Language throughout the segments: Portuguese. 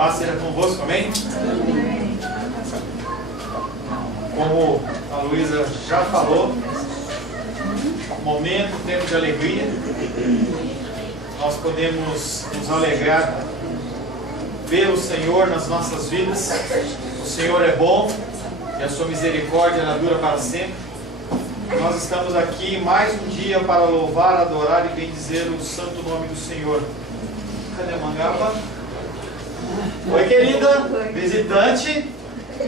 Paz seja convosco, amém? Como a Luísa já falou, momento, tempo de alegria. Nós podemos nos alegrar, ver o Senhor nas nossas vidas. O Senhor é bom e a sua misericórdia ela dura para sempre. Nós estamos aqui mais um dia para louvar, adorar e bendizer o santo nome do Senhor. Cadê a Mangaba? Oi, querida, visitante.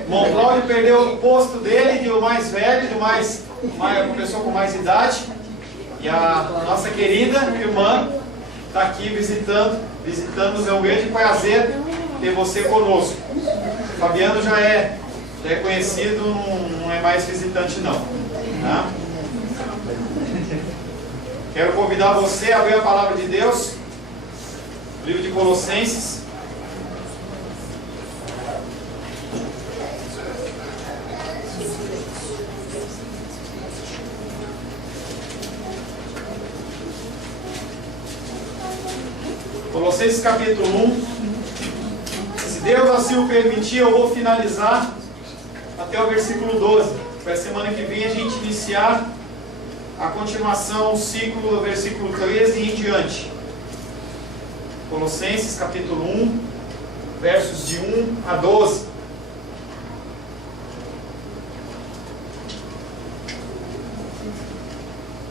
Montlaude perdeu o posto dele, de o mais velho, uma pessoa com mais idade. E a nossa querida irmã está aqui visitando-nos. É um grande prazer ter você conosco. O Fabiano já é conhecido, não é mais visitante não. Tá? Quero convidar você a abrir a palavra de Deus, livro de Colossenses. Colossenses capítulo 1. Se Deus assim o permitir, eu vou finalizar até o versículo 12. Para a semana que vem a gente iniciar a continuação, o ciclo do versículo 13 e em diante. Colossenses capítulo 1, versos de 1 a 12.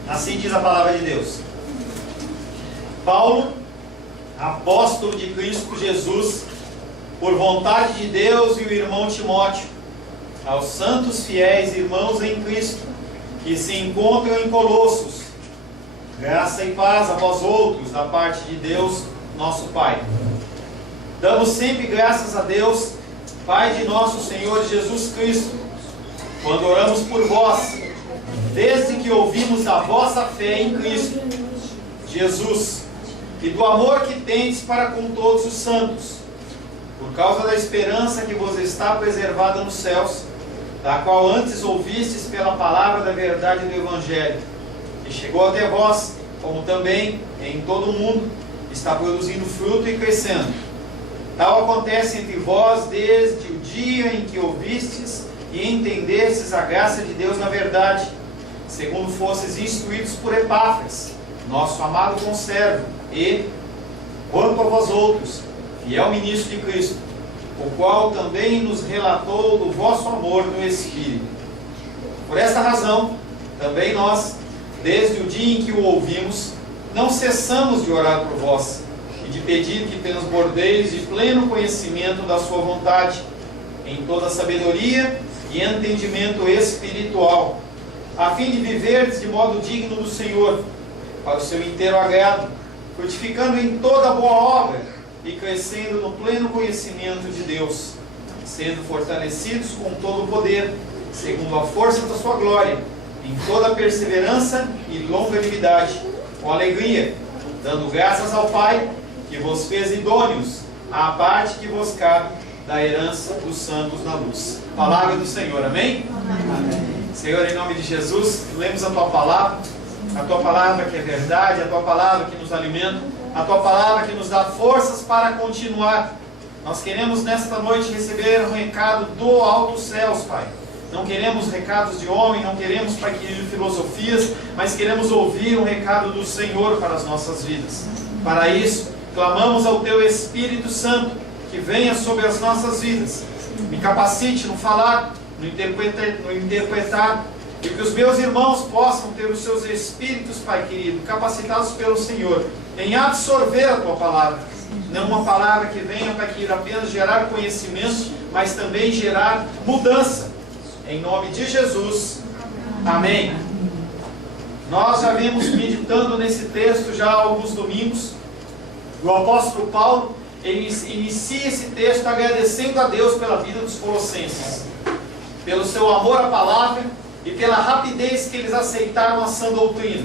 Assim diz a palavra de Deus. Paulo, apóstolo de Cristo Jesus, por vontade de Deus, e o irmão Timóteo, aos santos fiéis irmãos em Cristo, que se encontram em Colossos, graça e paz a vós outros, da parte de Deus, nosso Pai. Damos sempre graças a Deus, Pai de nosso Senhor Jesus Cristo, quando oramos por vós, desde que ouvimos a vossa fé em Cristo Jesus, e do amor que tendes para com todos os santos, por causa da esperança que vos está preservada nos céus, da qual antes ouvistes pela palavra da verdade do Evangelho, que chegou até vós, como também em todo o mundo está produzindo fruto e crescendo. Tal acontece entre vós desde o dia em que ouvistes e entendestes a graça de Deus na verdade, segundo fostes instruídos por Epáfras, nosso amado conservo, e, quanto a vós outros, fiel ministro de Cristo, o qual também nos relatou do vosso amor no Espírito. Por esta razão, também nós, desde o dia em que o ouvimos, não cessamos de orar por vós, e de pedir que transbordeis de pleno conhecimento da sua vontade, em toda sabedoria e entendimento espiritual, a fim de viverdes de modo digno do Senhor, para o seu inteiro agrado, frutificando em toda boa obra e crescendo no pleno conhecimento de Deus, sendo fortalecidos com todo o poder, segundo a força da sua glória, em toda perseverança e longanimidade, com alegria, dando graças ao Pai, que vos fez idôneos à parte que vos cabe da herança dos santos na luz. Palavra do Senhor, amém? Amém. Senhor, em nome de Jesus, lemos a Tua palavra que é verdade, a Tua palavra que nos alimenta, a Tua palavra que nos dá forças para continuar. Nós queremos nesta noite receber um recado do alto dos céus, Pai. Não queremos recados de homem, não queremos, Pai querido, filosofias, mas queremos ouvir um recado do Senhor para as nossas vidas. Para isso, clamamos ao Teu Espírito Santo, que venha sobre as nossas vidas. Me capacite no falar, no interpretar, e que os meus irmãos possam ter os seus espíritos, Pai querido, capacitados pelo Senhor, em absorver a Tua palavra. Não uma palavra que venha, Pai querido, apenas gerar conhecimento, mas também gerar mudança. Em nome de Jesus. Amém. Nós já vimos meditando nesse texto já há alguns domingos. O apóstolo Paulo, ele inicia esse texto agradecendo a Deus pela vida dos colossenses, pelo seu amor à palavra e pela rapidez que eles aceitaram a sã doutrina.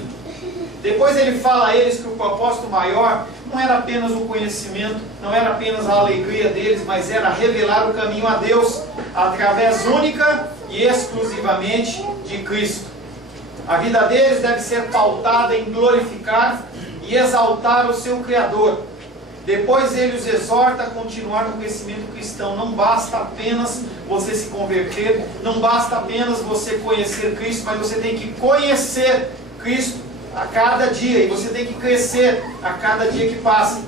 Depois ele fala a eles que o propósito maior não era apenas o conhecimento, não era apenas a alegria deles, mas era revelar o caminho a Deus, através única e exclusivamente de Cristo. A vida deles deve ser pautada em glorificar e exaltar o seu Criador, Depois ele os exorta a continuar no conhecimento cristão. Não basta apenas você se converter, não basta apenas você conhecer Cristo, mas você tem que conhecer Cristo a cada dia, e você tem que crescer a cada dia que passa.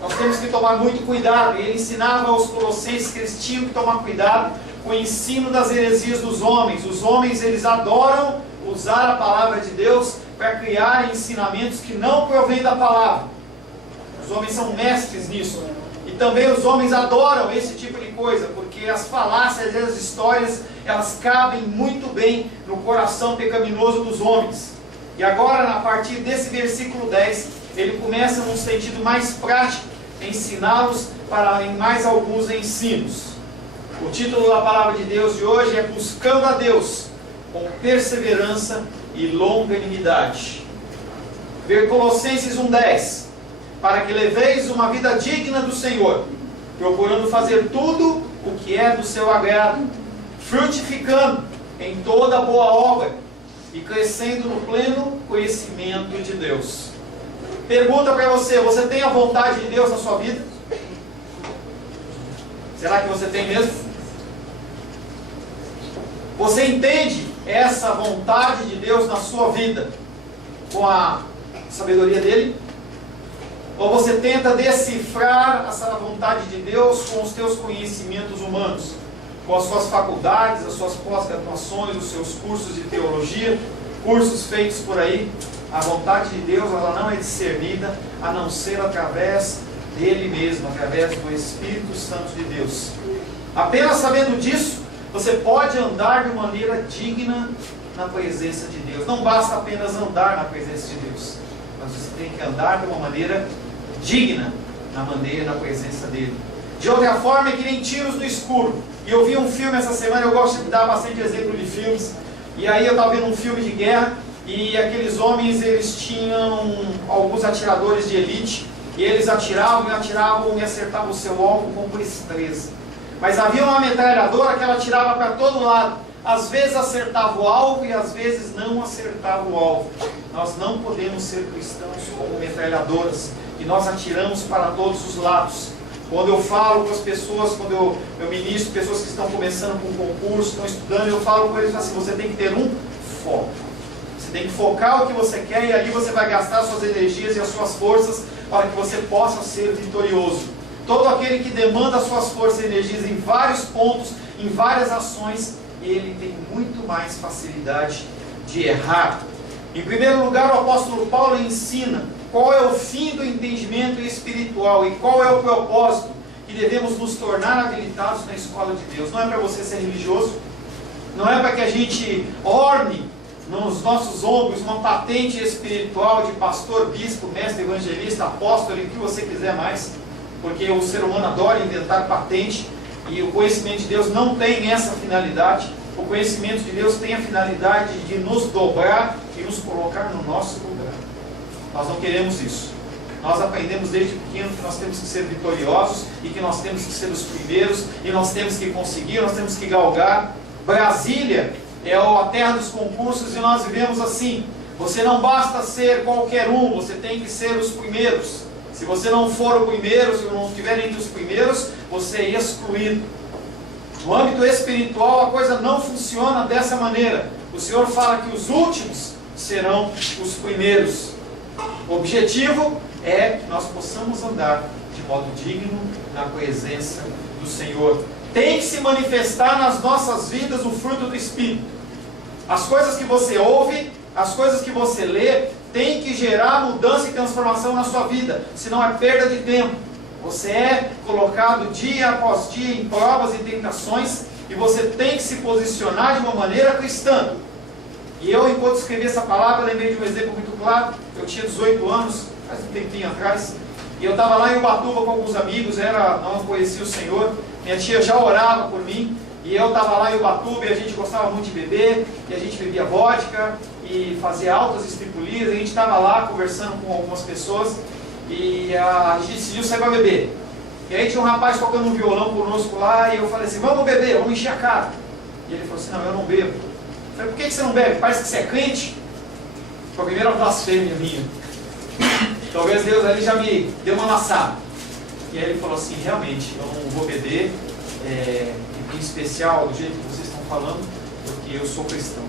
Nós temos que tomar muito cuidado. Ele ensinava aos colossenses que eles tinham que tomar cuidado com o ensino das heresias dos homens. Os homens, eles adoram usar a palavra de Deus para criar ensinamentos que não provêm da palavra. Os homens são mestres nisso. E também os homens adoram esse tipo de coisa, porque as falácias e as histórias, elas cabem muito bem no coração pecaminoso dos homens. E agora, a partir desse versículo 10, ele começa num sentido mais prático, ensiná-los em mais alguns ensinos. O título da palavra de Deus de hoje é Buscando a Deus com perseverança e longanimidade. Ver Colossenses 1:10. Para que leveis uma vida digna do Senhor, procurando fazer tudo o que é do seu agrado, frutificando em toda boa obra e crescendo no pleno conhecimento de Deus. Pergunta para você: você tem a vontade de Deus na sua vida? Será que você tem mesmo? Você entende essa vontade de Deus na sua vida com a sabedoria dele? Ou você tenta decifrar essa vontade de Deus com os teus conhecimentos humanos, com as suas faculdades, as suas pós-graduações, os seus cursos de teologia, cursos feitos por aí? A vontade de Deus, ela não é discernida a não ser através dele mesmo, através do Espírito Santo de Deus. Apenas sabendo disso, você pode andar de maneira digna na presença de Deus. Não basta apenas andar na presença de Deus, mas você tem que andar de uma maneira digna na presença dele. De outra forma, é que nem tiros no escuro. E eu vi um filme essa semana, eu gosto de dar bastante exemplo de filmes. E aí eu estava vendo um filme de guerra, e aqueles homens, eles tinham alguns atiradores de elite, e eles atiravam e acertavam o seu alvo com destreza. Mas havia uma metralhadora que ela atirava para todo lado. Às vezes acertava o alvo e às vezes não acertava o alvo. Nós não podemos ser cristãos como metralhadoras, e nós atiramos para todos os lados. Quando eu falo com as pessoas, quando eu ministro pessoas que estão começando com um concurso, estão estudando, eu falo com eles assim: você tem que ter um foco. Você tem que focar o que você quer, e ali você vai gastar as suas energias e as suas forças para que você possa ser vitorioso. Todo aquele que demanda as suas forças e energias em vários pontos, em várias ações, ele tem muito mais facilidade de errar. Em primeiro lugar, o apóstolo Paulo ensina qual é o fim do entendimento espiritual e qual é o propósito que devemos nos tornar habilitados na escola de Deus. Não é para você ser religioso, não é para que a gente orne nos nossos ombros uma patente espiritual de pastor, bispo, mestre, evangelista, apóstolo e o que você quiser mais, porque o ser humano adora inventar patente, e o conhecimento de Deus não tem essa finalidade. O conhecimento de Deus tem a finalidade de nos dobrar e nos colocar no nosso lugar. Nós não queremos isso. Nós aprendemos desde pequeno que nós temos que ser vitoriosos e que nós temos que ser os primeiros, e nós temos que conseguir, nós temos que galgar. Brasília é a terra dos concursos, e nós vivemos assim. Você não basta ser qualquer um, você tem que ser os primeiros. Se você não for o primeiro, se não estiver entre os primeiros, você é excluído. No âmbito espiritual, a coisa não funciona dessa maneira. O Senhor fala que os últimos serão os primeiros. O objetivo é que nós possamos andar de modo digno na presença do Senhor. Tem que se manifestar nas nossas vidas o fruto do Espírito. As coisas que você ouve, as coisas que você lê, tem que gerar mudança e transformação na sua vida, senão é perda de tempo. Você é colocado dia após dia em provas e tentações, e você tem que se posicionar de uma maneira cristã. E eu, enquanto escrevi essa palavra, lembrei de um exemplo muito claro. Eu tinha 18 anos, faz um tempinho atrás, e eu estava lá em Ubatuba com alguns amigos, não conhecia o Senhor, minha tia já orava por mim, e eu estava lá em Ubatuba, e a gente gostava muito de beber, e a gente bebia vodka, e fazia altas estripulias, e a gente estava lá conversando com algumas pessoas, e a gente decidiu sair para beber. E aí tinha um rapaz tocando um violão conosco lá, e eu falei assim: vamos beber, vamos encher a cara. E ele falou assim: não, eu não bebo. Eu falei: por que você não bebe? Parece que você é crente. Foi a primeira blasfêmia minha. Talvez Deus ali já me deu uma laçada. E aí ele falou assim, realmente, eu não vou beber, em especial do jeito que vocês estão falando, porque eu sou cristão.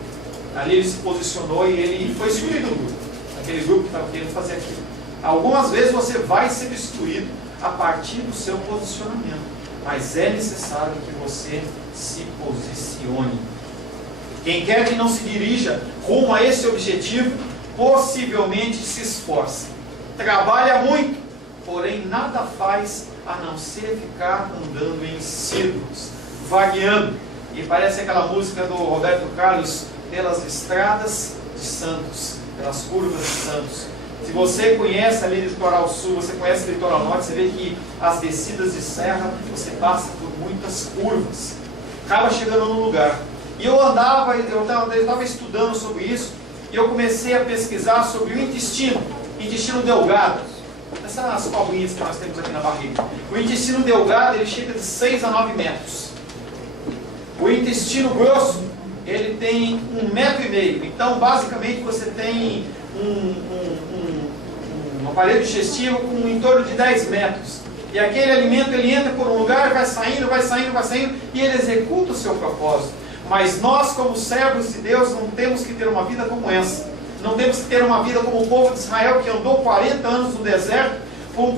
Ali ele se posicionou e ele foi excluído do grupo, aquele grupo que estava querendo fazer aquilo. Algumas vezes você vai ser excluído a partir do seu posicionamento, mas é necessário que você se posicione. Quem quer que não se dirija rumo a esse objetivo, possivelmente se esforça. Trabalha muito, porém nada faz a não ser ficar andando em círculos, vagueando. E parece aquela música do Roberto Carlos, pelas estradas de Santos, pelas curvas de Santos. Se você conhece ali o litoral sul, você conhece o litoral norte, você vê que as descidas de serra, você passa por muitas curvas, acaba chegando num lugar. E eu estava estudando sobre isso, e eu comecei a pesquisar sobre o intestino delgado. Essas cobrinhas que nós temos aqui na barriga. O intestino delgado, ele chega de 6 a 9 metros. O intestino grosso, ele tem 1,5 metro. Então, basicamente, você tem um aparelho digestivo com em torno de 10 metros. E aquele alimento, ele entra por um lugar, vai saindo, e ele executa o seu propósito. Mas nós, como servos de Deus, não temos que ter uma vida como essa. Não temos que ter uma vida como o povo de Israel, que andou 40 anos no deserto, por um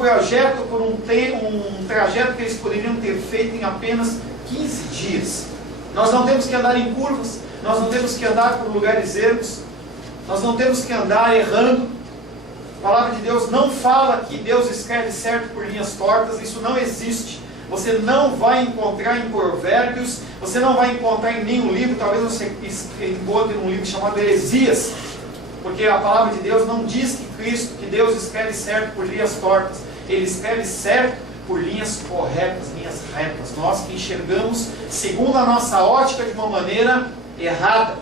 trajeto que eles poderiam ter feito em apenas 15 dias. Nós não temos que andar em curvas, nós não temos que andar por lugares ermos, nós não temos que andar errando. A palavra de Deus não fala que Deus escreve certo por linhas tortas, isso não existe. Você não vai encontrar em Provérbios, você não vai encontrar em nenhum livro, talvez você encontre um livro chamado Heresias, porque a palavra de Deus não diz que Deus escreve certo por linhas tortas, Ele escreve certo por linhas corretas, linhas retas. Nós que enxergamos segundo a nossa ótica de uma maneira errada.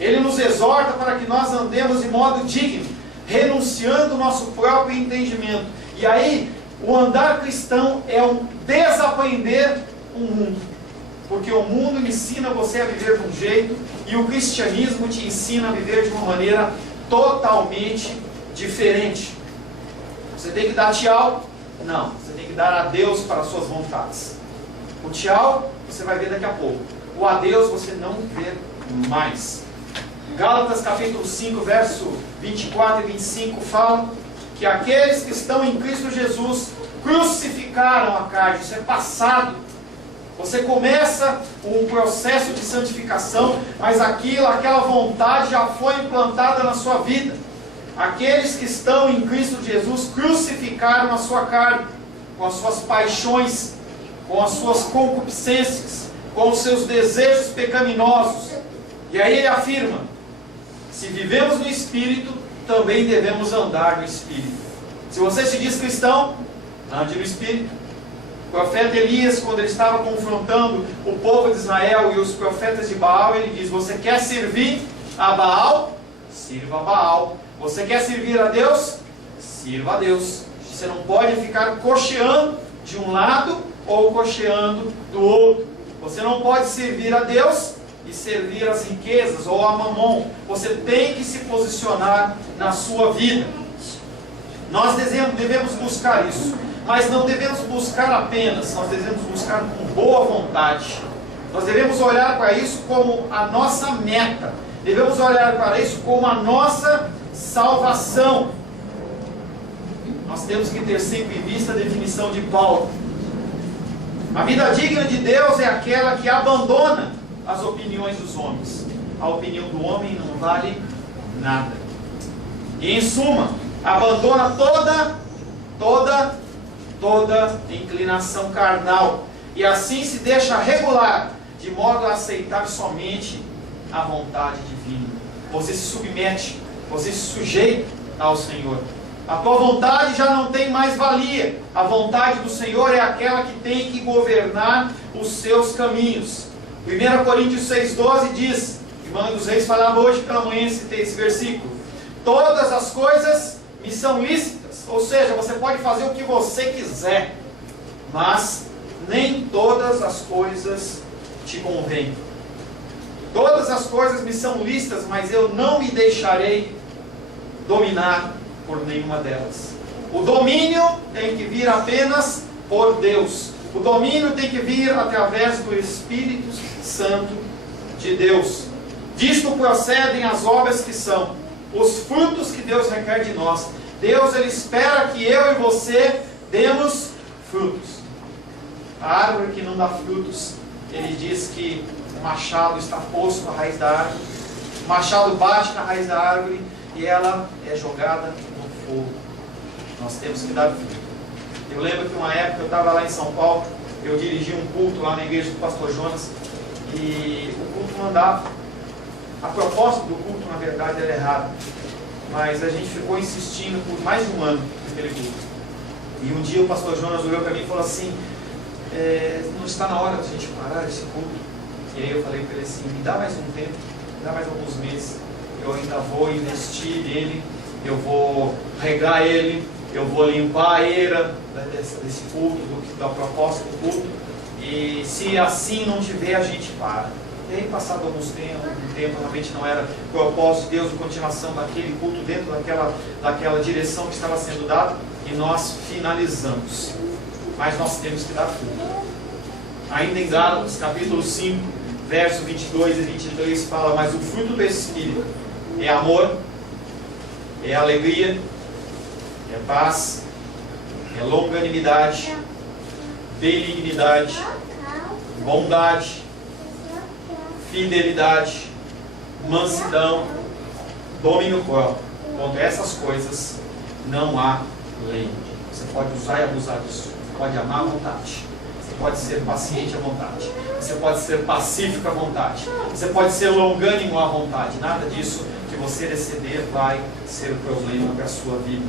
Ele nos exorta para que nós andemos de modo digno, renunciando o nosso próprio entendimento. E aí, o andar cristão é um desaprender o mundo. Porque o mundo ensina você a viver de um jeito e o cristianismo te ensina a viver de uma maneira totalmente diferente. Você tem que dar tchau? Não, você tem que dar adeus para as suas vontades. O tchau você vai ver daqui a pouco. O adeus você não vê mais. Gálatas capítulo 5, verso 24 e 25 fala que aqueles que estão em Cristo Jesus crucificaram a carne. Isso é passado. Você começa um processo de santificação, mas aquela vontade já foi implantada na sua vida. Aqueles que estão em Cristo Jesus crucificaram a sua carne, com as suas paixões, com as suas concupiscências, com os seus desejos pecaminosos. E aí ele afirma: se vivemos no Espírito, também devemos andar no Espírito. Se você se diz cristão, ande no Espírito. O profeta Elias, quando ele estava confrontando o povo de Israel e os profetas de Baal, ele diz: você quer servir a Baal? Sirva a Baal. Você quer servir a Deus? Sirva a Deus. Você não pode ficar cocheando de um lado ou cocheando do outro. Você não pode servir a Deus e servir as riquezas ou a mamon. Você tem que se posicionar na sua vida. Nós devemos buscar isso. Mas não devemos buscar apenas, nós devemos buscar com boa vontade. Nós devemos olhar para isso como a nossa meta. Devemos olhar para isso como a nossa salvação. Nós temos que ter sempre em vista a definição de Paulo. A vida digna de Deus é aquela que abandona as opiniões dos homens. A opinião do homem não vale nada. E em suma, abandona toda inclinação carnal, e assim se deixa regular, de modo a aceitar somente a vontade divina. Você se submete, você se sujeita ao Senhor. A tua vontade já não tem mais valia. A vontade do Senhor é aquela que tem que governar os seus caminhos. 1 Coríntios 6,12 diz, Irmã dos Reis falava hoje pela manhã esse versículo: todas as coisas me são lícitas. Ou seja, você pode fazer o que você quiser, mas nem todas as coisas te convêm. Todas as coisas me são lícitas, mas eu não me deixarei dominar por nenhuma delas. O domínio tem que vir apenas por Deus. O domínio tem que vir através do Espírito Santo de Deus. Disto procedem as obras que são os frutos que Deus requer de nós. Deus, Ele espera que eu e você demos frutos. A árvore que não dá frutos, Ele diz que o machado está posto na raiz da árvore, o machado bate na raiz da árvore e ela é jogada no fogo. Nós temos que dar fruto. Eu lembro que uma época eu estava lá em São Paulo, eu dirigi um culto lá na igreja do pastor Jonas, e o culto não andava. A proposta do culto, na verdade, era errada, mas a gente ficou insistindo por mais de um ano naquele culto. E um dia o pastor Jonas olhou para mim e falou assim: não está na hora de a gente parar esse culto? E aí eu falei para ele assim: me dá mais um tempo, me dá mais alguns meses, eu ainda vou investir nele, eu vou regar ele, eu vou limpar a eira desse culto, da proposta do culto, e se assim não tiver, a gente para. E aí, passado algum tempo, realmente não era propósito de Deus, a continuação daquele culto dentro daquela direção que estava sendo dada, e nós finalizamos. Mas nós temos que dar fruto. Ainda em Gálatas, capítulo 5, verso 22 e 23, fala: mas o fruto do Espírito é amor, é alegria, é paz, é longanimidade, benignidade, bondade, fidelidade, mansidão, domínio próprio. Contra essas coisas não há lei. Você pode usar e abusar disso. Você pode amar à vontade. Você pode ser paciente à vontade. Você pode ser pacífico à vontade. Você pode ser longânimo à vontade. Nada disso que você exceder vai ser problema para a sua vida.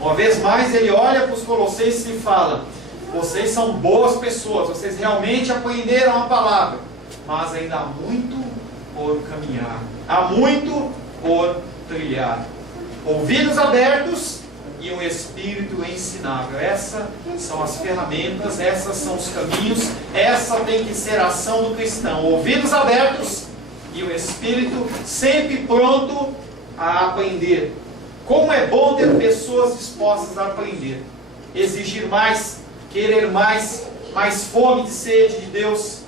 Uma vez mais ele olha para os colossenses e fala: vocês são boas pessoas, vocês realmente aprenderam a palavra, mas ainda há muito por caminhar, há muito por trilhar. Ouvidos abertos e um espírito ensinável. Essas são as ferramentas, essas são os caminhos, essa tem que ser a ação do cristão. Ouvidos abertos e um espírito sempre pronto a aprender. Como é bom ter pessoas dispostas a aprender, exigir mais, querer mais fome de sede de Deus.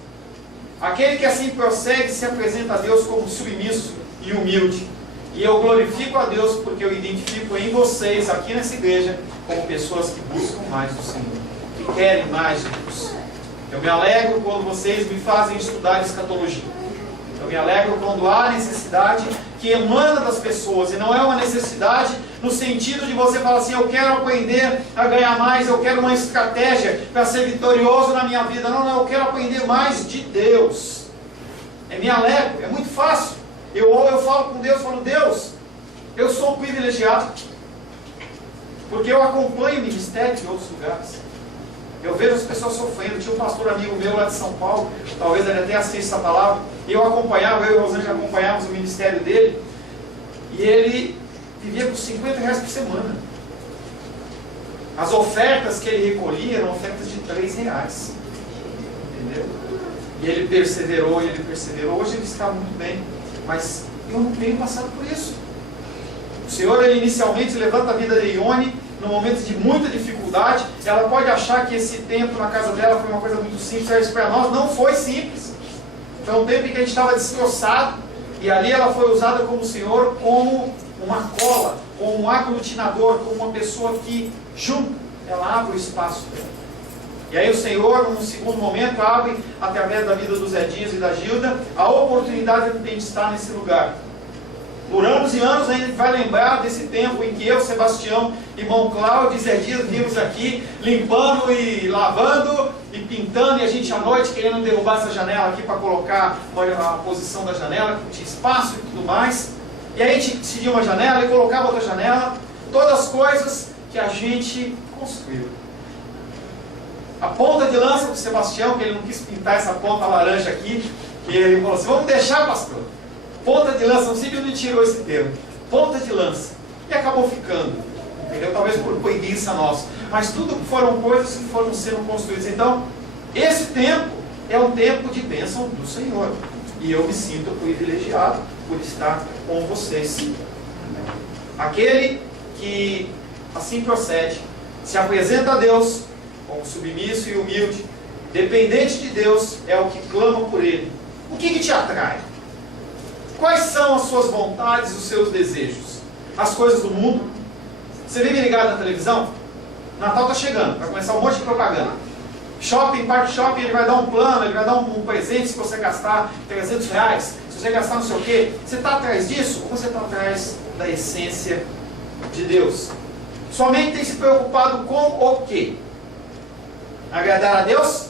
Aquele que assim prossegue se apresenta a Deus como submisso e humilde. E eu glorifico a Deus porque eu identifico em vocês, aqui nessa igreja, como pessoas que buscam mais do Senhor, que querem mais de Deus. Eu me alegro quando vocês me fazem estudar escatologia. Eu me alegro quando há necessidade que emana das pessoas, e não é uma necessidade no sentido de você falar assim: eu quero aprender a ganhar mais, eu quero uma estratégia para ser vitorioso na minha vida. Não, eu quero aprender mais de Deus. Me alegro, é muito fácil. Eu falo com Deus, falo: Deus, eu sou um privilegiado, porque eu acompanho o ministério de outros lugares. Eu vejo as pessoas sofrendo. Tinha um pastor amigo meu lá de São Paulo, talvez ele até assista essa palavra, e eu e Rosângela acompanhávamos o ministério dele, e ele vivia com R$50 por semana. As ofertas que ele recolhia eram ofertas de R$3. Entendeu? E ele perseverou, hoje ele está muito bem, mas eu não tenho passado por isso. O Senhor, ele inicialmente levanta a vida de Ione no momento de muita dificuldade. Ela pode achar que esse tempo na casa dela foi uma coisa muito simples, mas para nós não foi simples. Foi um tempo em que a gente estava destroçado, e ali ela foi usada como o Senhor, como uma cola, como um aglutinador, como uma pessoa que junta, ela abre o espaço dela. E aí o Senhor, num segundo momento, abre, através da vida dos Zé Dias e da Gilda, a oportunidade de a gente estar nesse lugar. Por anos e anos a gente vai lembrar desse tempo em que eu, Sebastião, irmão Cláudio e Zé Dias vimos aqui limpando e lavando e pintando, e a gente à noite querendo derrubar essa janela aqui para colocar a posição da janela, que tinha espaço e tudo mais. E aí a gente decidia uma janela e colocava outra janela, todas as coisas que a gente construiu. A ponta de lança do Sebastião, que ele não quis pintar essa ponta laranja aqui, que ele falou assim: vamos deixar, pastor. Ponta de lança, não sei de onde tirou esse termo. Ponta de lança. E acabou ficando. Entendeu? Talvez por preguiça nossa. Mas tudo foram coisas que foram sendo construídas. Então, esse tempo é um tempo de bênção do Senhor. E eu me sinto privilegiado por estar com vocês. Aquele que assim procede se apresenta a Deus como submisso e humilde, dependente de Deus, é o que clama por Ele. O que te atrai? Quais são as suas vontades e os seus desejos? As coisas do mundo? Você vive ligado na televisão? Natal está chegando, vai começar um monte de propaganda. Shopping, parque shopping, ele vai dar um plano, ele vai dar um presente se você gastar R$300, se você gastar não sei o quê. Você está atrás disso ou você está atrás da essência de Deus? Sua mente tem se preocupado com o quê? Agradar a Deus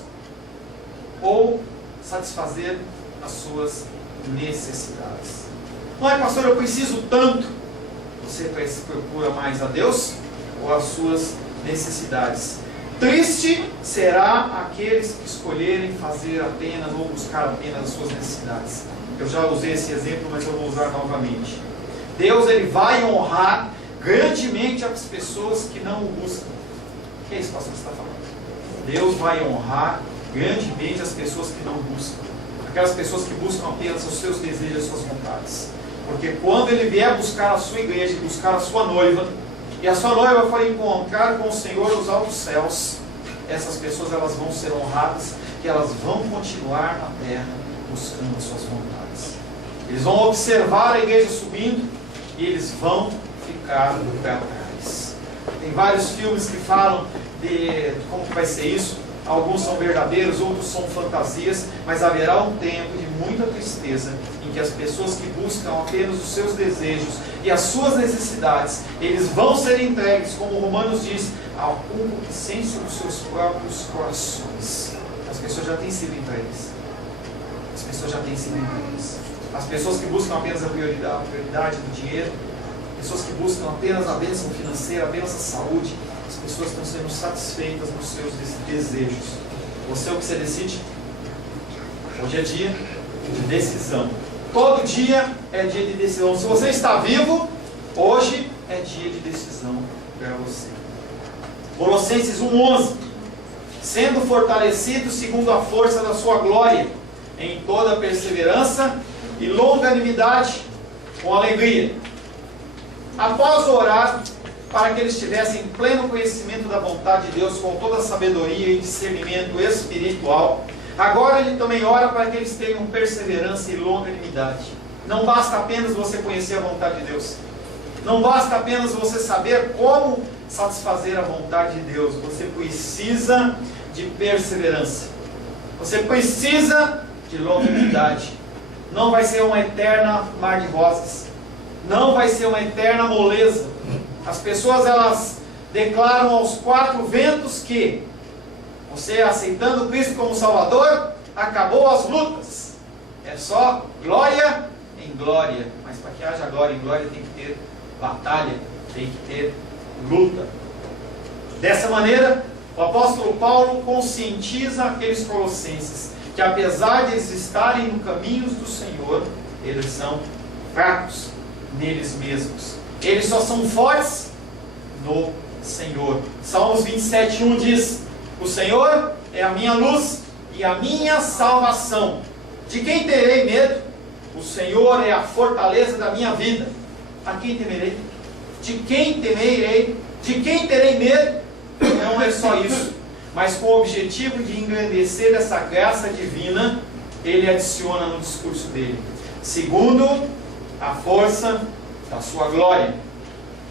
ou satisfazer as suas necessidades? Não é, pastor, eu preciso tanto. Você procura mais a Deus ou as suas necessidades? Triste será aqueles que escolherem fazer apenas ou buscar apenas as suas necessidades. Eu já usei esse exemplo, mas eu vou usar novamente. Deus, ele vai honrar grandemente as pessoas que não o buscam. O que é isso, pastor, que você está falando? Deus vai honrar grandemente as pessoas que não buscam. Aquelas pessoas que buscam apenas os seus desejos e as suas vontades. Porque quando ele vier buscar a sua igreja, buscar a sua noiva, e a sua noiva for encontrar com o Senhor nos altos céus, essas pessoas elas vão ser honradas e elas vão continuar na terra buscando as suas vontades. Eles vão observar a igreja subindo e eles vão ficar no pé atrás. Tem vários filmes que falam de como que vai ser isso. Alguns são verdadeiros, outros são fantasias, mas haverá um tempo de muita tristeza em que as pessoas que buscam apenas os seus desejos e as suas necessidades, eles vão ser entregues, como Romanos diz, ao concupiscência dos seus próprios corações. As pessoas já têm sido entregues. As pessoas já têm sido entregues. As pessoas que buscam apenas a prioridade do dinheiro, pessoas que buscam apenas a bênção financeira, apenas a saúde, as pessoas estão sendo satisfeitas nos seus desejos. Você é o que você decide? Hoje é dia de decisão. Todo dia é dia de decisão. Se você está vivo, hoje é dia de decisão para você. Colossenses 1:11. Sendo fortalecidos segundo a força da sua glória, em toda perseverança e longanimidade, com alegria. Após orar, para que eles tivessem pleno conhecimento da vontade de Deus, com toda a sabedoria e discernimento espiritual, agora ele também ora para que eles tenham perseverança e longanimidade. Não basta apenas você conhecer a vontade de Deus. Não basta apenas você saber como satisfazer a vontade de Deus. Você precisa de perseverança. Você precisa de longanimidade. Não vai ser uma eterna mar de rosas. Não vai ser uma eterna moleza. As pessoas, elas declaram aos quatro ventos que você, aceitando Cristo como Salvador, acabou as lutas. É só glória em glória. Mas para que haja glória em glória tem que ter batalha, tem que ter luta. Dessa maneira, o apóstolo Paulo conscientiza aqueles colossenses que, apesar de eles estarem no caminho do Senhor, eles são fracos neles mesmos. Eles só são fortes no Senhor. Salmos 27:1 diz: o Senhor é a minha luz e a minha salvação. De quem terei medo? O Senhor é a fortaleza da minha vida. A quem temerei? De quem temerei? De quem terei medo? Não é só isso, mas com o objetivo de engrandecer essa graça divina, ele adiciona no discurso dele: segundo a força da sua glória.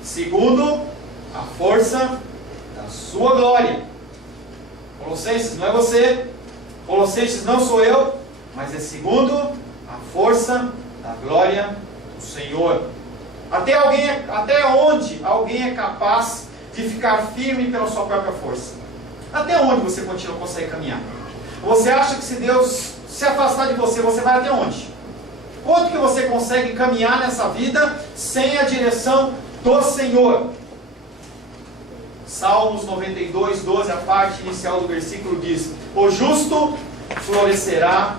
Segundo a força da sua glória. Colossenses, não é você. Colossenses não sou eu, mas é segundo a força da glória do Senhor. Até onde alguém é capaz de ficar firme pela sua própria força? Até onde você consegue caminhar? Você acha que se Deus se afastar de você, você vai até onde? Quanto que você consegue caminhar nessa vida sem a direção do Senhor? Salmos 92:12, a parte inicial do versículo diz: o justo florescerá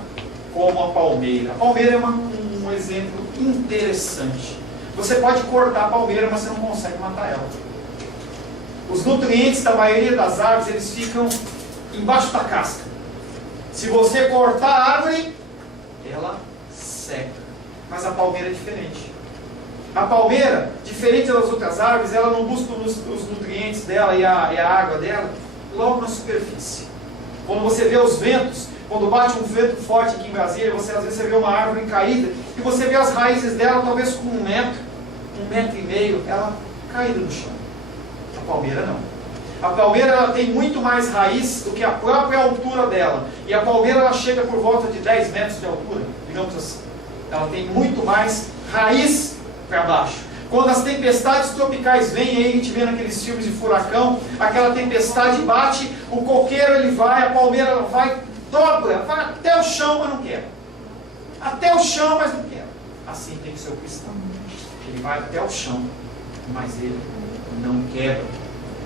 como a palmeira. A palmeira é um exemplo interessante. Você pode cortar a palmeira, mas você não consegue matar ela. Os nutrientes da maioria das árvores, eles ficam embaixo da casca. Se você cortar a árvore, ela seca. Mas a palmeira é diferente. A palmeira, diferente das outras árvores, ela não busca os nutrientes dela e a água dela logo na superfície. Quando você vê os ventos, quando bate um vento forte aqui em Brasília, às vezes você vê uma árvore caída e você vê as raízes dela talvez com 1 metro, 1,5 metro, ela caída no chão. A palmeira não. A palmeira ela tem muito mais raiz do que a própria altura dela. E a palmeira ela chega por volta de 10 metros de altura, digamos assim. Ela tem muito mais raiz para baixo. Quando as tempestades tropicais vêm, aí a gente vê naqueles filmes de furacão, aquela tempestade bate, o coqueiro ele vai, a palmeira ela vai, dobra, vai até o chão, mas não quebra. Até o chão, mas não quebra. Assim tem que ser o cristão. Ele vai até o chão, mas ele não quebra.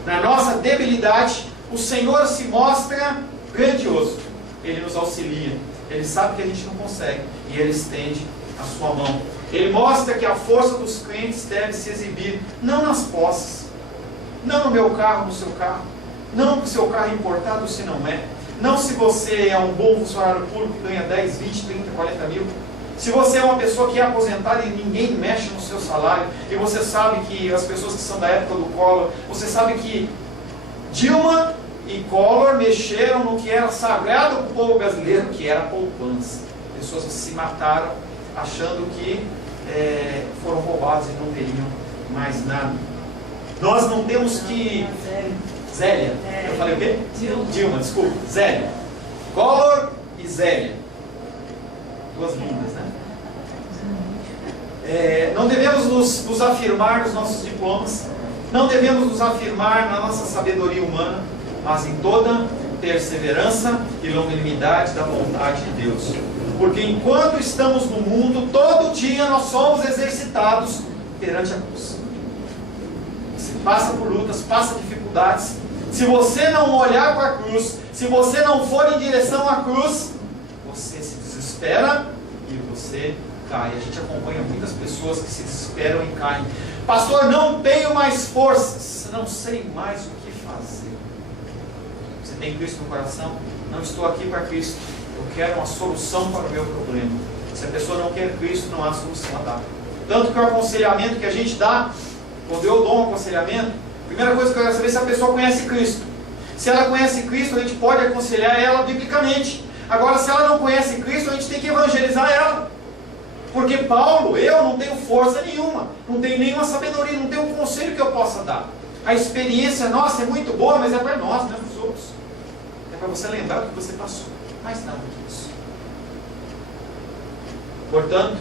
Na nossa debilidade, o Senhor se mostra grandioso. Ele nos auxilia. Ele sabe que a gente não consegue. E Ele estende a sua mão. Ele mostra que a força dos crentes deve se exibir, não nas posses, não no meu carro, no seu carro, não que o seu carro é importado se não é, não se você é um bom funcionário público que ganha 10, 20, 30, 40 mil, se você é uma pessoa que é aposentada e ninguém mexe no seu salário, e você sabe que as pessoas que são da época do Collor, você sabe que Dilma e Collor mexeram no que era sagrado para o povo brasileiro, que era a poupança. Pessoas que se mataram achando que foram roubados e não teriam mais nada. Nós não temos que... Zélia. Eu falei o quê? Dilma, desculpa. Zélia. Collor e Zélia. Duas lindas, né? Não devemos nos afirmar nos nossos diplomas, não devemos nos afirmar na nossa sabedoria humana, mas em toda perseverança e longanimidade da vontade de Deus. Porque enquanto estamos no mundo, todo dia nós somos exercitados perante a cruz. Você passa por lutas, passa dificuldades. Se você não olhar para a cruz, se você não for em direção à cruz, você se desespera e você cai. A gente acompanha muitas pessoas que se desesperam e caem. Pastor, não tenho mais forças, não sei mais o que fazer. Você tem Cristo no coração? Não estou aqui para Cristo. Eu quero uma solução para o meu problema. Se a pessoa não quer Cristo, não há solução a dar. Tanto que o aconselhamento que a gente dá, quando eu dou um aconselhamento, a primeira coisa que eu quero saber é se a pessoa conhece Cristo. Se ela conhece Cristo, a gente pode aconselhar ela biblicamente. Agora, se ela não conhece Cristo, a gente tem que evangelizar ela. Porque Paulo, eu não tenho força nenhuma, não tenho nenhuma sabedoria, não tenho um conselho que eu possa dar. A experiência nossa é muito boa, mas é para nós, não é para os outros. É para você lembrar do que você passou. Mais nada que isso. Portanto,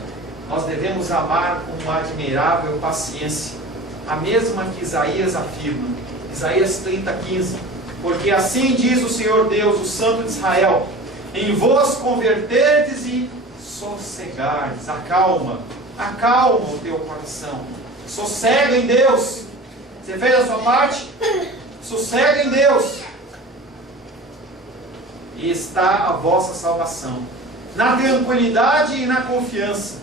nós devemos amar com uma admirável paciência, a mesma que Isaías afirma, Isaías 30:15, porque assim diz o Senhor Deus, o Santo de Israel, em vós converterdes e sossegardes, acalma o teu coração, sossega em Deus. Você fez a sua parte? Sossega em Deus. E está a vossa salvação, na tranquilidade e na confiança.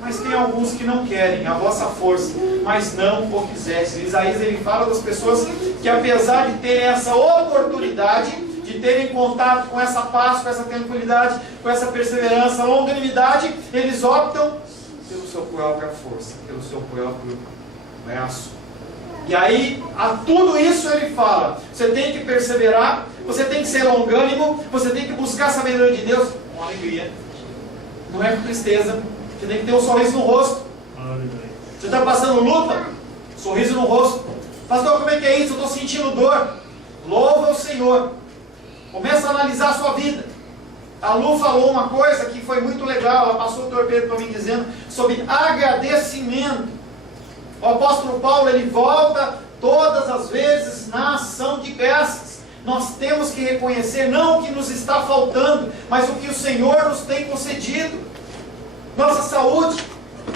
Mas tem alguns que não querem a vossa força, mas não o quiseste. Isaías ele fala das pessoas que, apesar de terem essa oportunidade, de terem contato com essa paz, com essa tranquilidade, com essa perseverança, longanimidade, eles optam pelo seu própria força, pelo seu próprio braço. E aí, a tudo isso ele fala, você tem que perseverar, você tem que ser longânimo, você tem que buscar a sabedoria de Deus com alegria, não é com tristeza, você tem que ter um sorriso no rosto. Você está passando luta, sorriso no rosto. Pastor, como é que é isso? Eu estou sentindo dor. Louva o Senhor. Começa a analisar a sua vida. A Lu falou uma coisa que foi muito legal, ela passou o torpedo para mim dizendo sobre agradecimento. O apóstolo Paulo, ele volta todas as vezes na ação de graças. Nós temos que reconhecer não o que nos está faltando, mas o que o Senhor nos tem concedido. Nossa saúde,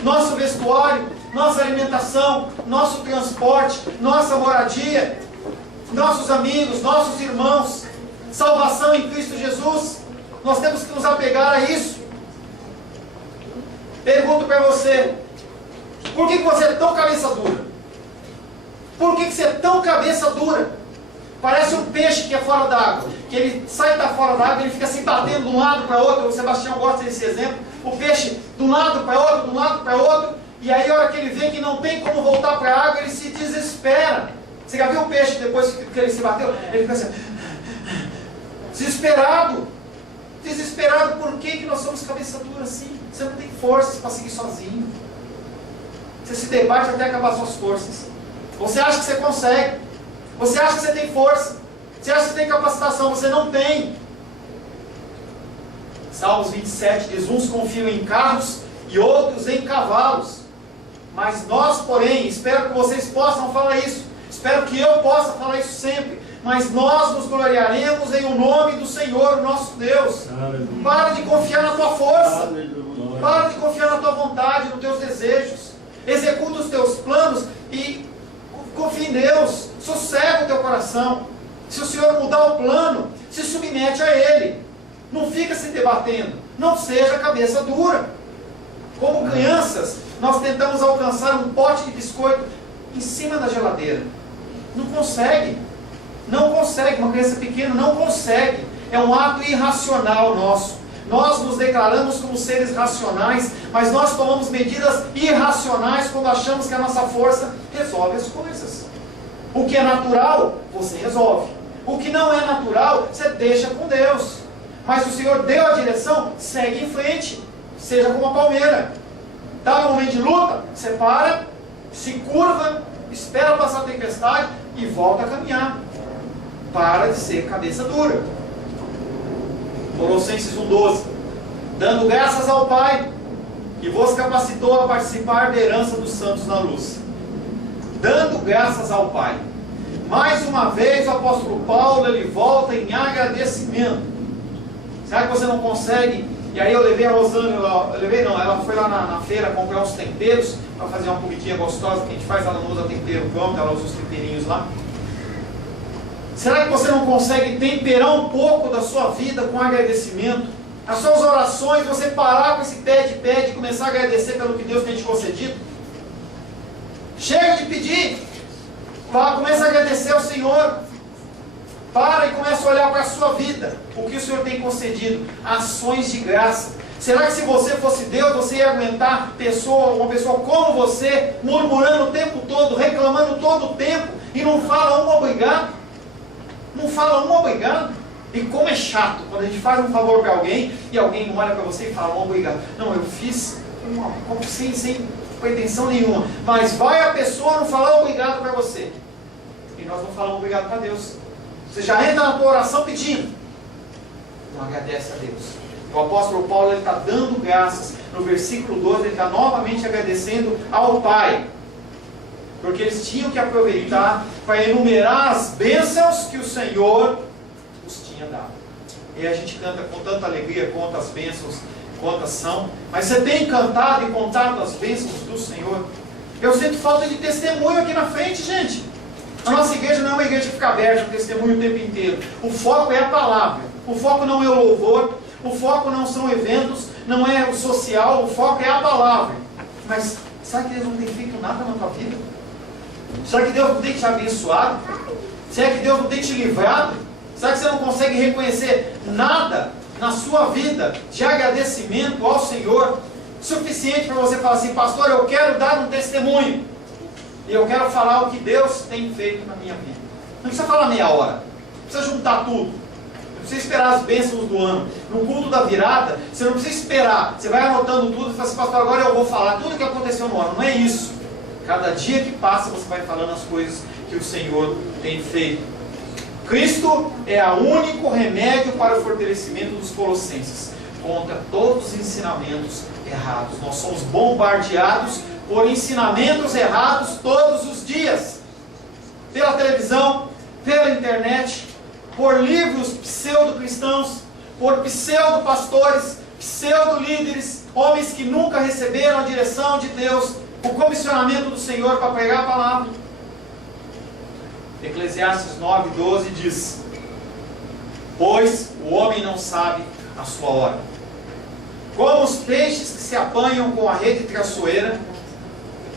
nosso vestuário, nossa alimentação, nosso transporte, nossa moradia, nossos amigos, nossos irmãos, salvação em Cristo Jesus. Nós temos que nos apegar a isso. Pergunto para você, por que você é tão cabeça dura? Por que você é tão cabeça dura? Parece um peixe que é fora d'água, que ele sai da fora d'água, ele fica se batendo de um lado para outro. O Sebastião gosta desse exemplo. O peixe de um lado para outro, de um lado para outro, e aí a hora que ele vê que não tem como voltar para a água, ele se desespera. Você já viu o peixe depois que ele se bateu? Ele fica assim, desesperado. Desesperado. Por que nós somos cabeça dura assim? Você não tem forças para seguir sozinho. Você se debate até acabar suas forças. Você acha que você consegue. Você acha que você tem força. Você acha que você tem capacitação. Você não tem. Salmos 27 diz: uns confiam em carros e outros em cavalos. Mas nós, porém, espero que vocês possam falar isso. Espero que eu possa falar isso sempre. Mas nós nos gloriaremos em o nome do Senhor, nosso Deus. Aleluia. Para de confiar na tua força. Aleluia. Para de confiar na tua vontade, nos teus desejos. Executa os teus planos e confia em Deus. Sossega o teu coração. Se o Senhor mudar o plano, se submete a Ele. Não fica se debatendo. Não seja cabeça dura. Como crianças, nós tentamos alcançar um pote de biscoito em cima da geladeira. Não consegue. Não consegue. Uma criança pequena não consegue. É um ato irracional nosso. Nós nos declaramos como seres racionais, mas nós tomamos medidas irracionais quando achamos que a nossa força resolve as coisas. O que é natural, você resolve. O que não é natural, você deixa com Deus. Mas o Senhor deu a direção, segue em frente. Seja como a palmeira. Está no momento de luta, você para, se curva, espera passar a tempestade e volta a caminhar. Para de ser cabeça dura. Colossenses 1,12. Dando graças ao Pai, que vos capacitou a participar da herança dos santos na luz. Dando graças ao Pai. Mais uma vez o apóstolo Paulo, ele volta em agradecimento. Será que você não consegue? E aí eu levei a Rosângela, ela foi lá na feira comprar uns temperos, para fazer uma comidinha gostosa que a gente faz, ela não usa tempero pronto, ela usa os temperinhos lá. Será que você não consegue temperar um pouco da sua vida com agradecimento? As suas orações, você parar com esse pede e começar a agradecer pelo que Deus tem te concedido? Chega de pedir. Começa a agradecer ao Senhor. Para e começa a olhar para a sua vida. O que o Senhor tem concedido? Ações de graça. Será que se você fosse Deus, você ia aguentar uma pessoa como você, murmurando o tempo todo, reclamando todo o tempo, e não fala um obrigado? Não fala um obrigado? E como é chato quando a gente faz um favor para alguém e alguém olha para você e fala um obrigado. Não, eu fiz sem pretensão nenhuma. Mas vai a pessoa não falar obrigado para você. E nós não falamos obrigado para Deus. Você já entra na tua oração pedindo. Não agradece a Deus. O apóstolo Paulo está dando graças. No versículo 12 ele está novamente agradecendo ao Pai. Porque eles tinham que aproveitar para enumerar as bênçãos que o Senhor os tinha dado. E a gente canta com tanta alegria quantas bênçãos, quantas são. Mas você tem cantado e contado as bênçãos do Senhor? Eu sinto falta de testemunho aqui na frente, gente. A nossa igreja não é uma igreja que fica aberta para testemunho o tempo inteiro. O foco é a palavra. O foco não é o louvor. O foco não são eventos. Não é o social. O foco é a palavra. Mas será que Deus não tem feito nada na tua vida? Será que Deus não tem te abençoado? Será que Deus não tem te livrado? Será que você não consegue reconhecer nada na sua vida de agradecimento ao Senhor suficiente para você falar assim: pastor, eu quero dar um testemunho e eu quero falar o que Deus tem feito na minha vida? Não precisa falar meia hora, não precisa juntar tudo, não precisa esperar as bênçãos do ano. No culto da virada, você não precisa esperar, você vai anotando tudo e fala assim: pastor, agora eu vou falar tudo o que aconteceu no ano. Não é isso. Cada dia que passa você vai falando as coisas que o Senhor tem feito. Cristo é o único remédio para o fortalecimento dos colossenses contra todos os ensinamentos errados. Nós somos bombardeados por ensinamentos errados todos os dias. Pela televisão, pela internet, por livros pseudo-cristãos, por pseudo-pastores, pseudo-líderes, homens que nunca receberam a direção de Deus, o comissionamento do Senhor para pregar a palavra. Eclesiastes 9:12 diz: pois o homem não sabe a sua hora. Como os peixes que se apanham com a rede traiçoeira,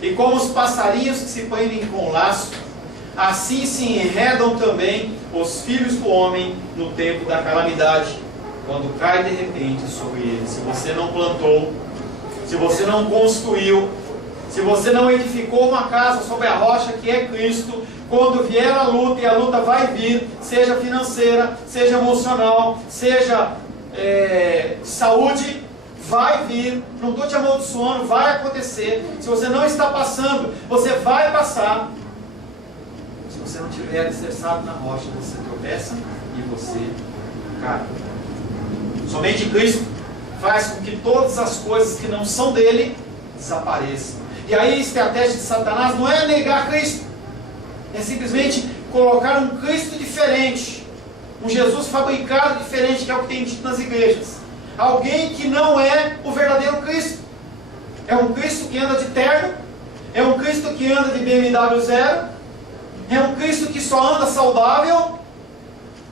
e como os passarinhos que se prendem com laço, assim se enredam também os filhos do homem no tempo da calamidade, quando cai de repente sobre eles. Se você não plantou, se você não construiu, Se você não edificou uma casa sobre a rocha que é Cristo, quando vier a luta, e a luta vai vir, seja financeira, seja emocional, seja de saúde, vai vir. Não estou te amaldiçoando, vai acontecer. Se você não está passando, você vai passar. Se você não tiver alicerçado na rocha, você tropeça e você cai. Somente Cristo faz com que todas as coisas que não são dele desapareçam. E aí a estratégia de Satanás não é negar Cristo, é simplesmente colocar um Cristo diferente, um Jesus fabricado diferente, que é o que tem dito nas igrejas. Alguém que não é o verdadeiro Cristo. É um Cristo que anda de terno, é um Cristo que anda de BMW 0, é um Cristo que só anda saudável,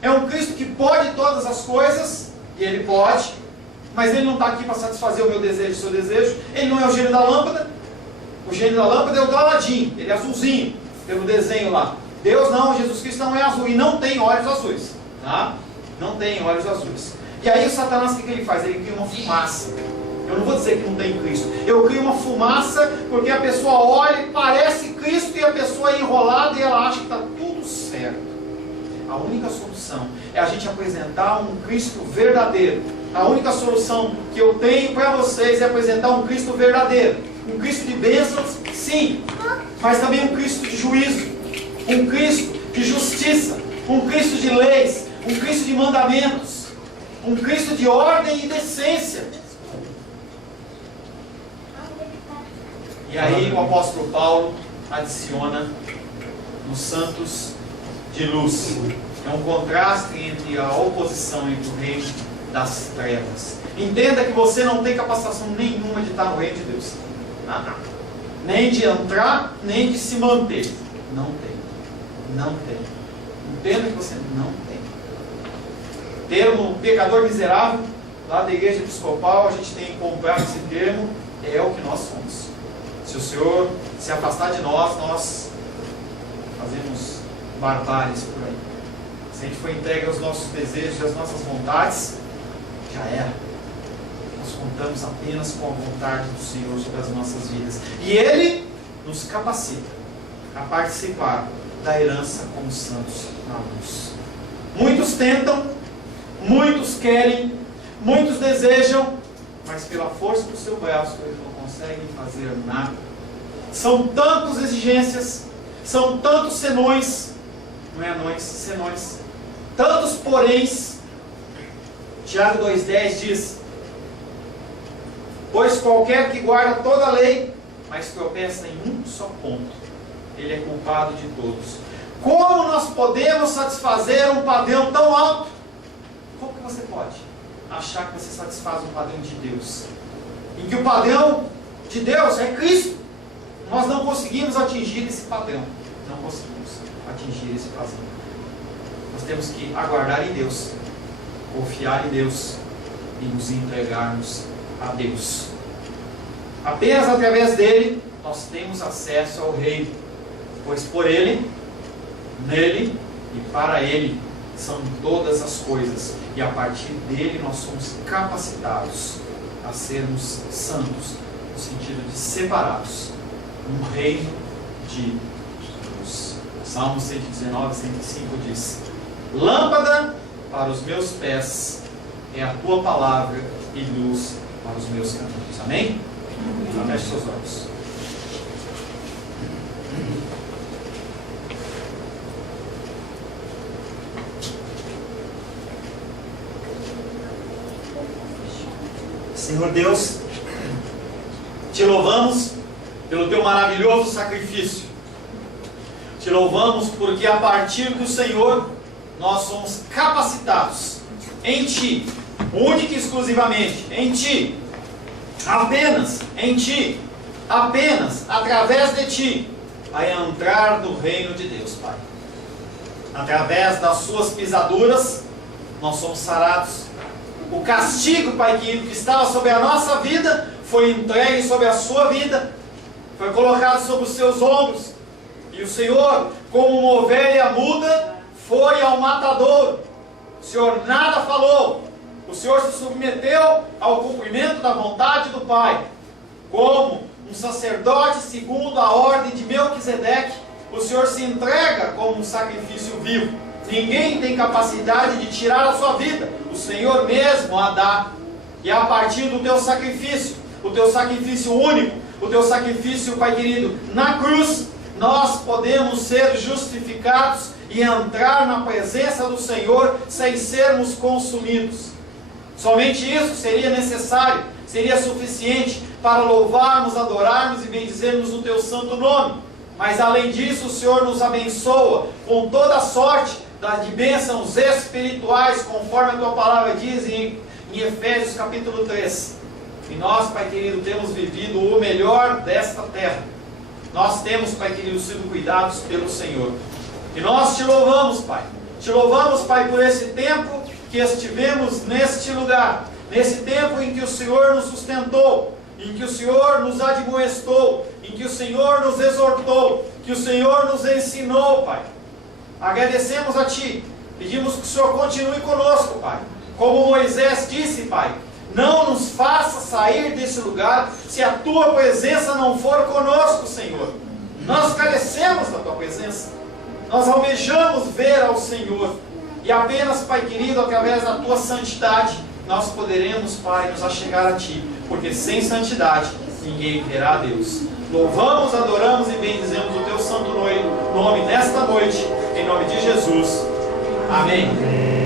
é um Cristo que pode todas as coisas, e ele pode, mas ele não está aqui para satisfazer o meu desejo e o seu desejo. Ele não é o gênio da lâmpada. O gênio da lâmpada é o do Aladim, ele é azulzinho, pelo desenho lá. Deus não, Jesus Cristo não é azul, e não tem olhos azuis, tá? Não tem olhos azuis. E aí o Satanás, o que ele faz? Ele cria uma fumaça. Eu não vou dizer que não tem Cristo. Eu crio uma fumaça porque a pessoa olha e parece Cristo, e a pessoa é enrolada e ela acha que está tudo certo. A única solução é a gente apresentar um Cristo verdadeiro. A única solução que eu tenho para vocês é apresentar um Cristo verdadeiro. Um Cristo de bênçãos, sim, mas também um Cristo de juízo, um Cristo de justiça, um Cristo de leis, um Cristo de mandamentos, um Cristo de ordem e decência. E aí o apóstolo Paulo adiciona os santos de luz. É um contraste entre a oposição entre o reino das trevas. Entenda que você não tem capacitação nenhuma de estar no reino de Deus. Nem de entrar, nem de se manter. Não tem. Não tem. Entenda que você não tem. Termo pecador miserável, lá da igreja episcopal, a gente tem que comprar esse termo, é o que nós somos. Se o Senhor se afastar de nós, nós fazemos barbáries por aí. Se a gente for entregue aos nossos desejos e às nossas vontades, já era. Nós contamos apenas com a vontade do Senhor sobre as nossas vidas. E Ele nos capacita a participar da herança como santos na luz. Muitos tentam, muitos querem, muitos desejam, mas pela força do seu braço eles não conseguem fazer nada. São tantas exigências, são tantos senões, não é anões, senões, tantos poréns. Tiago 2,10 diz: pois qualquer que guarda toda a lei, mas tropeça em um só ponto, ele é culpado de todos. Como nós podemos satisfazer um padrão tão alto? Como que você pode achar que você satisfaz um padrão de Deus? Em que o padrão de Deus é Cristo. Nós não conseguimos atingir esse padrão. Não conseguimos atingir esse padrão. Nós temos que aguardar em Deus, confiar em Deus e nos entregarmos a Deus. Apenas através dele nós temos acesso ao reino, pois por ele, nele e para ele são todas as coisas, e a partir dele nós somos capacitados a sermos santos, no sentido de separados, um reino de luz. Salmo 119, 105 diz: lâmpada para os meus pés é a tua palavra e luz para os meus caminhos. Amém? Feche seus olhos. Senhor Deus, te louvamos pelo teu maravilhoso sacrifício. Te louvamos porque a partir do Senhor nós somos capacitados em Ti, única e exclusivamente em Ti, apenas em Ti, apenas através de Ti, a entrar no reino de Deus, Pai. Através das Suas pisaduras nós somos sarados. O castigo, Pai querido, que estava sobre a nossa vida foi entregue sobre a sua vida, foi colocado sobre os seus ombros. E o Senhor, como uma ovelha muda, foi ao matadouro. O Senhor nada falou. O Senhor se submeteu ao cumprimento da vontade do Pai, como um sacerdote segundo a ordem de Melquisedeque, o Senhor se entrega como um sacrifício vivo. Ninguém tem capacidade de tirar a sua vida, o Senhor mesmo a dá. E a partir do teu sacrifício, o teu sacrifício único, o teu sacrifício, Pai querido, na cruz, nós podemos ser justificados e entrar na presença do Senhor sem sermos consumidos. Somente isso seria necessário, seria suficiente para louvarmos, adorarmos e bendizermos o teu santo nome. Mas além disso, o Senhor nos abençoa com toda a sorte de bênçãos espirituais, conforme a tua palavra diz em Efésios capítulo 3. E nós, Pai querido, temos vivido o melhor desta terra. Nós temos, Pai querido, sido cuidados pelo Senhor. E nós te louvamos, Pai. Te louvamos, Pai, por esse tempo que estivemos neste lugar. Nesse tempo em que o Senhor nos sustentou, em que o Senhor nos admoestou, em que o Senhor nos exortou, que o Senhor nos ensinou, Pai. Agradecemos a Ti. Pedimos que o Senhor continue conosco, Pai. Como Moisés disse, Pai, não nos faça sair desse lugar se a Tua presença não for conosco, Senhor. Nós carecemos da Tua presença. Nós almejamos ver ao Senhor. E apenas, Pai querido, através da Tua santidade, nós poderemos, Pai, nos achegar a Ti. Porque sem santidade, ninguém verá a Deus. Louvamos, adoramos e bendizemos o Teu santo nome nesta noite. Em nome de Jesus. Amém.